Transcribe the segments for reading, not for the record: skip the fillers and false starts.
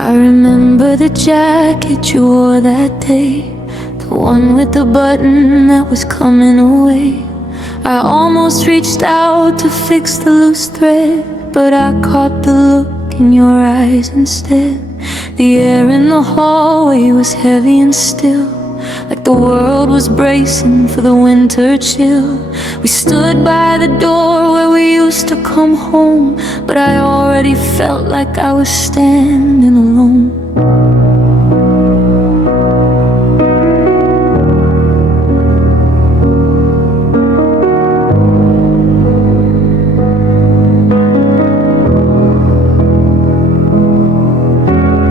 I remember the jacket you wore that day, the one with the button that was coming away. I almost reached out to fix the loose thread, but I caught the look in your eyes instead. The air in the hallway was heavy and still, like the world was bracing for the winter chill. We stood by the door where we used to come home, but I already felt like I was standing alone.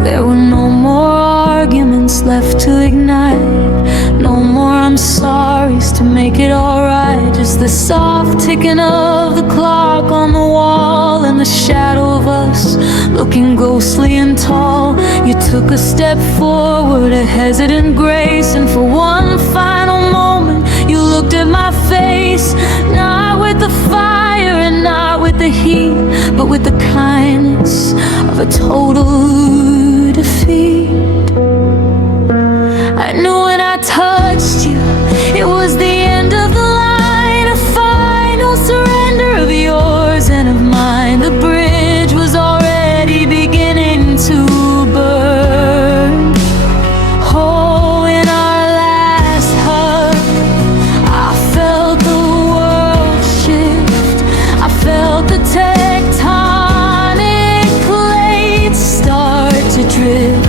There were no more arguments left to ignite, no more I'm sorry's to make it alright. Just the soft ticking of the clock on the wall, and the shadow of us looking ghostly and tall. You took a step forward, a hesitant grace, and for one final moment you looked at my face. Not with the fire and not with the heat, but with the kindness of a total defeat. I knew when I touched you, it was the end of the line, a final surrender of yours and of mine. The bridge was already beginning to burn. Oh, in our last hug, I felt the world shift. I felt the tectonic plates start to drift.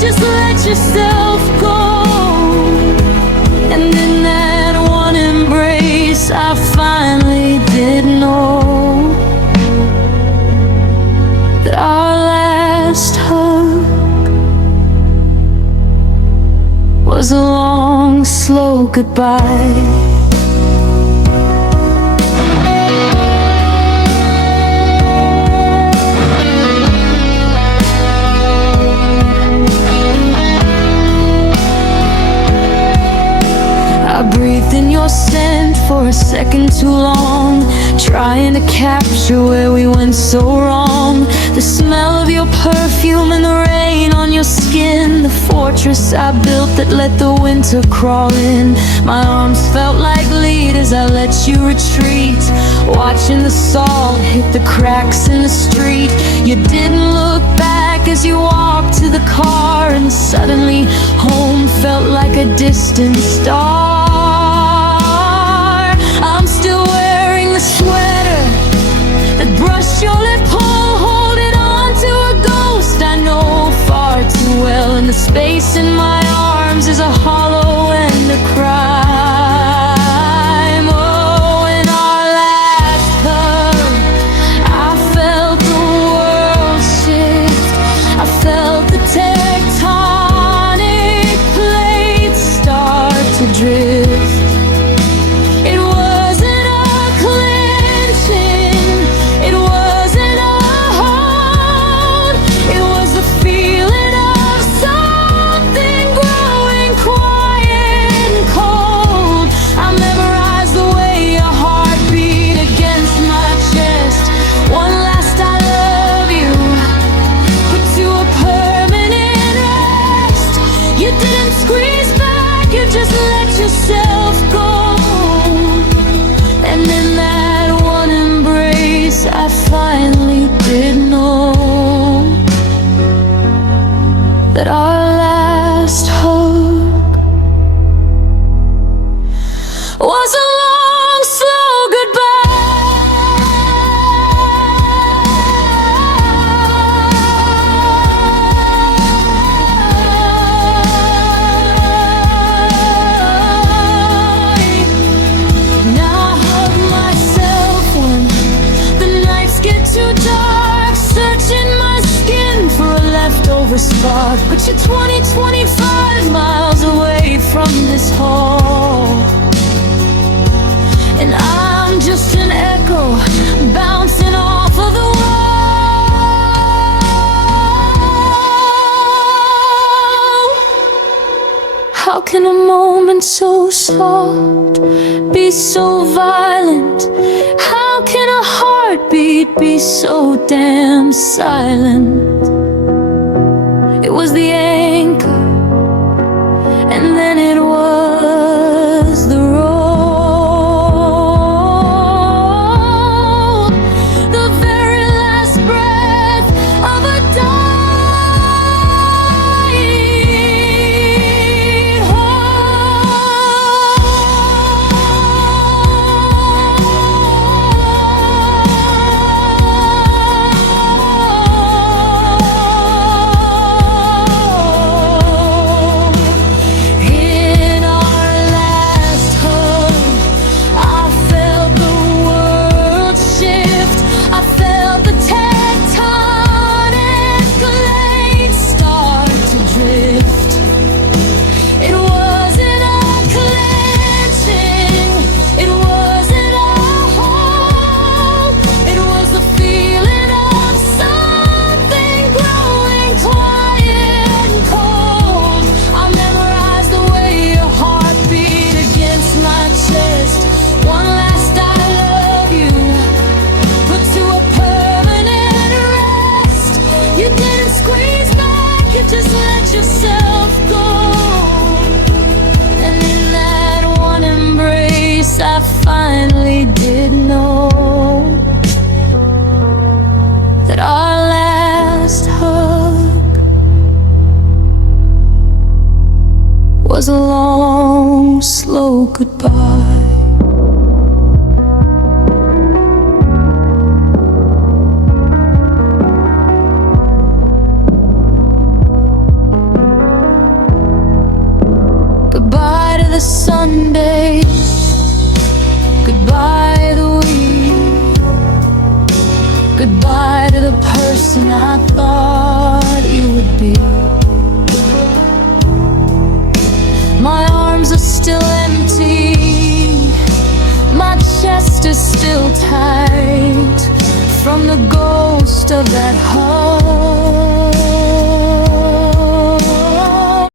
Just let yourself go, and in that one embrace I finally did know that our last hug was a long, slow goodbye. I breathed in your scent for a second too long, trying to capture where we went so wrong. The smell of your perfume and the rain on your skin, the fortress I built that let the winter crawl in. My arms felt like lead as I let you retreat, watching the salt hit the cracks in the street. You didn't look back as you walked to the car, and suddenly home felt like a distant star. I'm still wearing the sweater that brushed your lip hole, holding on to a ghost I know far too well, and the space in my arms is a hollow and a crime. Oh, in our last hug, I felt the world shift. I felt the tectonic plates start to drift. Just let yourself go, and in that one embrace I finally did know that our last hug was a long, slow goodbye. Spark, but you 20, 25 miles away from this hall, and I'm just an echo bouncing off of the wall. How can a moment so soft be so violent? How can a heartbeat be so damn silent? It was the anchor, and then it was the roll, the very last breath of a dying yourself go, and in that one embrace I finally did know that our last hug was a long, slow goodbye. Goodbye to the Sundays, goodbye the week, goodbye to the person I thought you would be. My arms are still empty, my chest is still tight from the ghost of that hug.